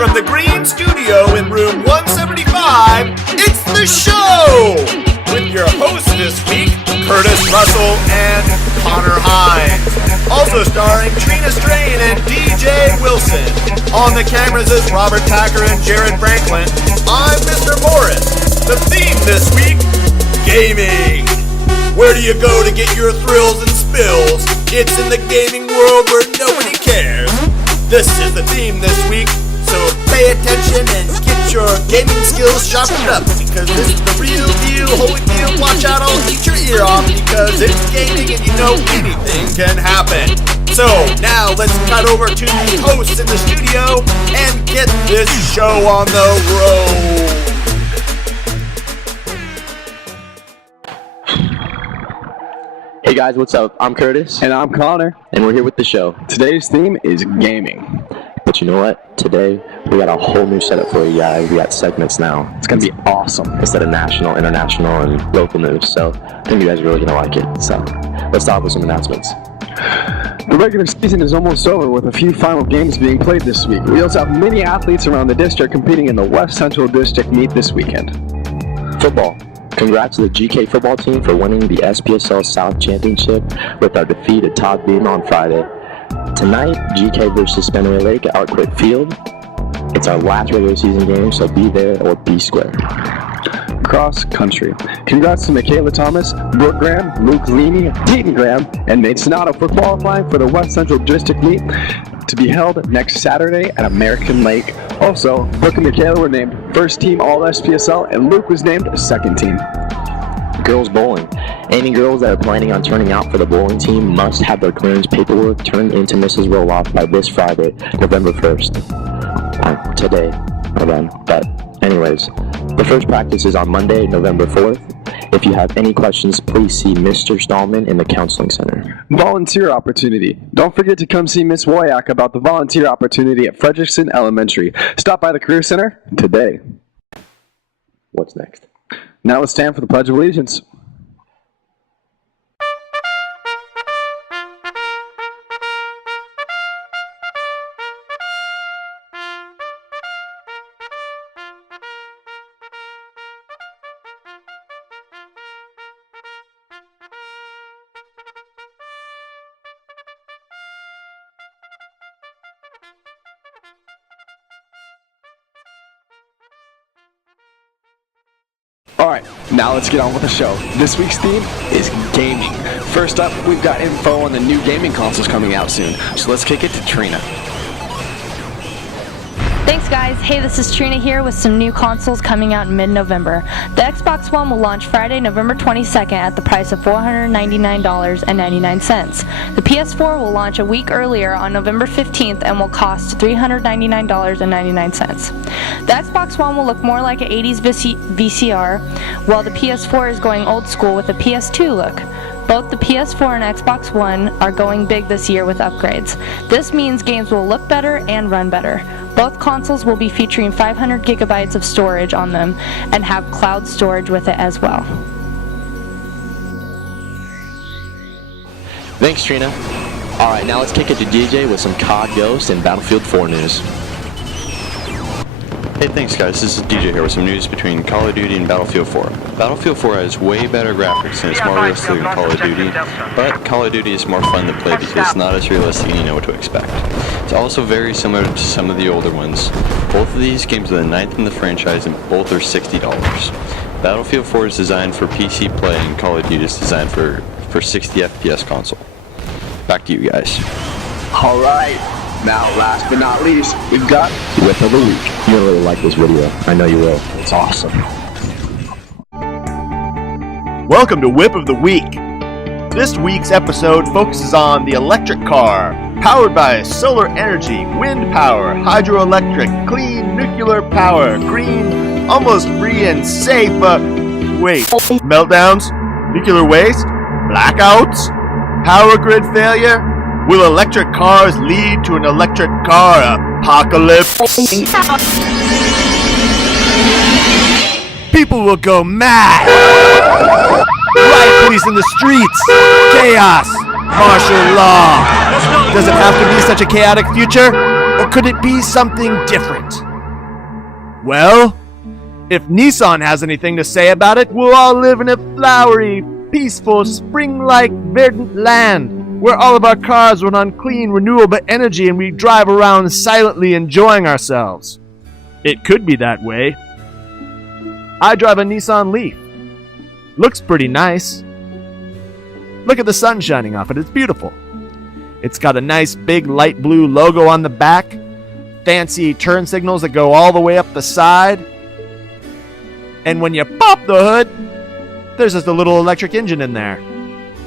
from the Green Studio in room 175, it's The Show! With your hosts this week, Curtis Russell and Connor Hines. Also starring Trina Strain and DJ Wilson. On the cameras is Robert Tacker and Jared Franklin. I'm Mr. Morris. The theme this week, gaming. Where do you go to get your thrills and spills? It's in the gaming world where nobody cares. This is the theme this week, so pay attention and get your gaming skills sharpened up, because this is the real deal, Holyfield. Watch out, I'll eat your ear off, because it's gaming and you know anything can happen. So now let's cut over to the hosts in the studio and get this show on the road. Hey guys, what's up? I'm Curtis. And I'm Connor. And we're here with the show. Today's theme is gaming. But you know what? Today, we got a whole new setup for you guys. We got segments now. It's going to be awesome. Instead of national, international, and local news. So, I think you guys are really going to like it. So, let's start with some announcements. The regular season is almost over with a few final games being played this week. We also have many athletes around the district competing in the West Central District meet this weekend. Football. Congrats to the GK football team for winning the SPSL South Championship with our defeat at Todd Beam on Friday. Tonight, GK versus Spenaway Lake at Artquick Field. It's our last regular season game, so be there or be square. Cross country. Congrats to Michaela Thomas, Brooke Graham, Luke Leaney, Peyton Graham, and Nate Sonato for qualifying for the West Central District meet to be held next Saturday at American Lake. Also, Brooke and Michaela were named first team All-SPSL, and Luke was named second team. Girls bowling. Any girls that are planning on turning out for the bowling team must have their clearance paperwork turned into Mrs. Roloff by this Friday, November 1st. Today, again. But anyways, the first practice is on Monday, November 4th. If you have any questions, please see Mr. Stallman in the Counseling Center. Volunteer opportunity. Don't forget to come see Miss Woyak about the volunteer opportunity at Frederickson Elementary. Stop by the Career Center today. What's next? Now it's time for the Pledge of Allegiance. Alright, now let's get on with the show. This week's theme is gaming. First up, we've got info on the new gaming consoles coming out soon. So let's kick it to Trina. Thanks guys, hey, this is Trina here with some new consoles coming out in mid-November. The Xbox One will launch Friday, November 22nd at the price of $499.99. The PS4 will launch a week earlier on November 15th and will cost $399.99. The Xbox One will look more like an 80s VCR, while the PS4 is going old school with a PS2 look. Both the PS4 and Xbox One are going big this year with upgrades. This means games will look better and run better. Both consoles will be featuring 500 gigabytes of storage on them and have cloud storage with it as well. Thanks, Trina. Alright, now let's kick it to DJ with some COD Ghost and Battlefield 4 news. Hey, thanks guys, this is DJ here with some news between Call of Duty and Battlefield 4. Battlefield 4 has way better graphics and it's more realistic than Call of Duty, but Call of Duty is more fun to play because it's not as realistic and you know what to expect. It's also very similar to some of the older ones. Both of these games are the 9th in the franchise and both are $60. Battlefield 4 is designed for PC play and Call of Duty is designed for 60 FPS console. Back to you guys. Alright, now last but not least, we've got Whip of the Week. You'll really like this video. I know you will. It's awesome. Welcome to Whip of the Week. This week's episode focuses on the electric car, powered by solar energy, wind power, hydroelectric, clean nuclear power, green, almost free and safe, wait, meltdowns, nuclear waste, blackouts, power grid failure? Will electric cars lead to an electric car apocalypse? People will go mad! Riot police in the streets! Chaos! Martial law! Does it have to be such a chaotic future? Or could it be something different? Well, if Nissan has anything to say about it, we'll all live in a flowery, peaceful, spring-like, verdant land where all of our cars run on clean, renewable energy and we drive around silently enjoying ourselves. It could be that way. I drive a Nissan Leaf. Looks pretty nice. Look at the sun shining off it. It's beautiful. It's got a nice big light blue logo on the back, fancy turn signals that go all the way up the side, and when you pop the hood, there's just a little electric engine in there.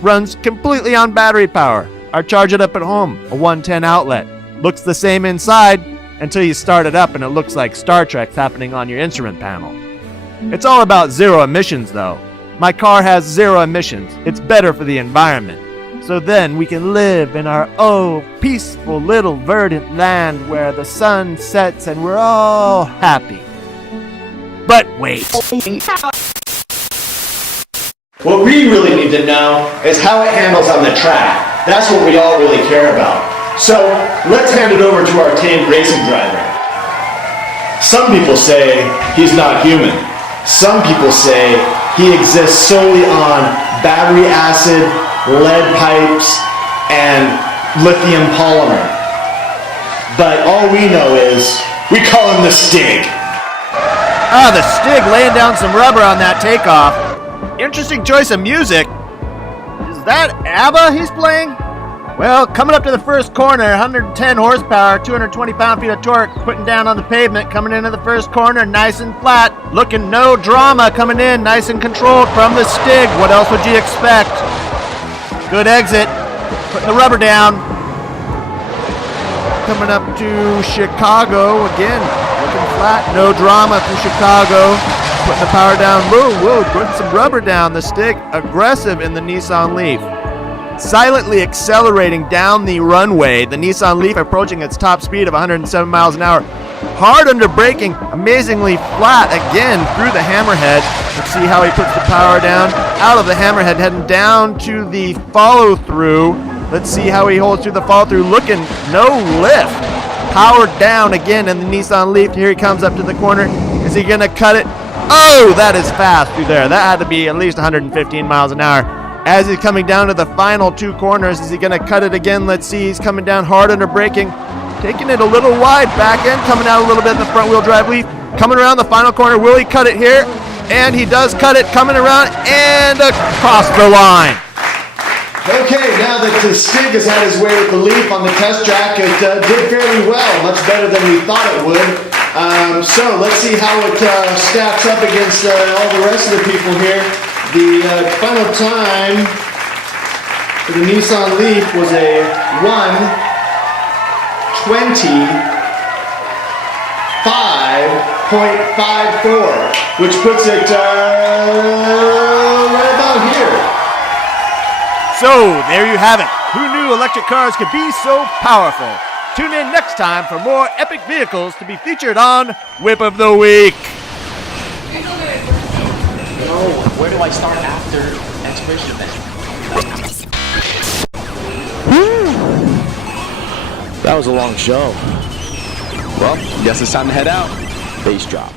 Runs completely on battery power. I charge it up at home, a 110 outlet. Looks the same inside until you start it up and it looks like Star Trek's happening on your instrument panel. It's all about zero emissions though. My car has zero emissions. It's better for the environment. So then we can live in our peaceful little verdant land where the sun sets and we're all happy. But wait. What we really need to know is how it handles on the track. That's what we all really care about. So let's hand it over to our tamed racing driver. Some people say he's not human. Some people say he exists solely on battery acid, lead pipes, and lithium polymer. But all we know is we call him the Stig. Ah, the Stig laying down some rubber on that takeoff. Interesting choice of music. Is that ABBA he's playing? Well, coming up to the first corner, 110 horsepower, 220 pound-feet of torque, putting down on the pavement, coming into the first corner, nice and flat, looking no drama, coming in, nice and controlled from the Stig. What else would you expect? Good exit, putting the rubber down. Coming up to Chicago, again, looking flat, no drama through Chicago. Putting the power down, whoa, putting some rubber down. The Stig, aggressive in the Nissan Leaf. Silently accelerating down the runway, the Nissan Leaf approaching its top speed of 107 miles an hour. Hard under braking, amazingly flat again through the hammerhead. Let's see how he puts the power down. Out of the hammerhead, heading down to the follow-through. Let's see how he holds through the follow-through, looking no lift. Powered down again in the Nissan Leaf. Here he comes up to the corner. Is he gonna cut it? Oh, that is fast through there. That had to be at least 115 miles an hour. As he's coming down to the final two corners, is he going to cut it again? Let's see. He's coming down hard under braking. Taking it a little wide. Back end coming out a little bit in the front-wheel drive Leaf. Coming around the final corner. Will he cut it here? And he does cut it. Coming around and across the line. Okay, now that the Stig has had his way with the Leaf on the test track, it did fairly well. Much better than we thought it would. So let's see how it stacks up against all the rest of the people here. The final time for the Nissan Leaf was a 1:25.54, which puts it right about here. So, there you have it. Who knew electric cars could be so powerful? Tune in next time for more epic vehicles to be featured on Whip of the Week. Where do I start after exhibition event? That was a long show. Well, guess it's time to head out. Bass drop.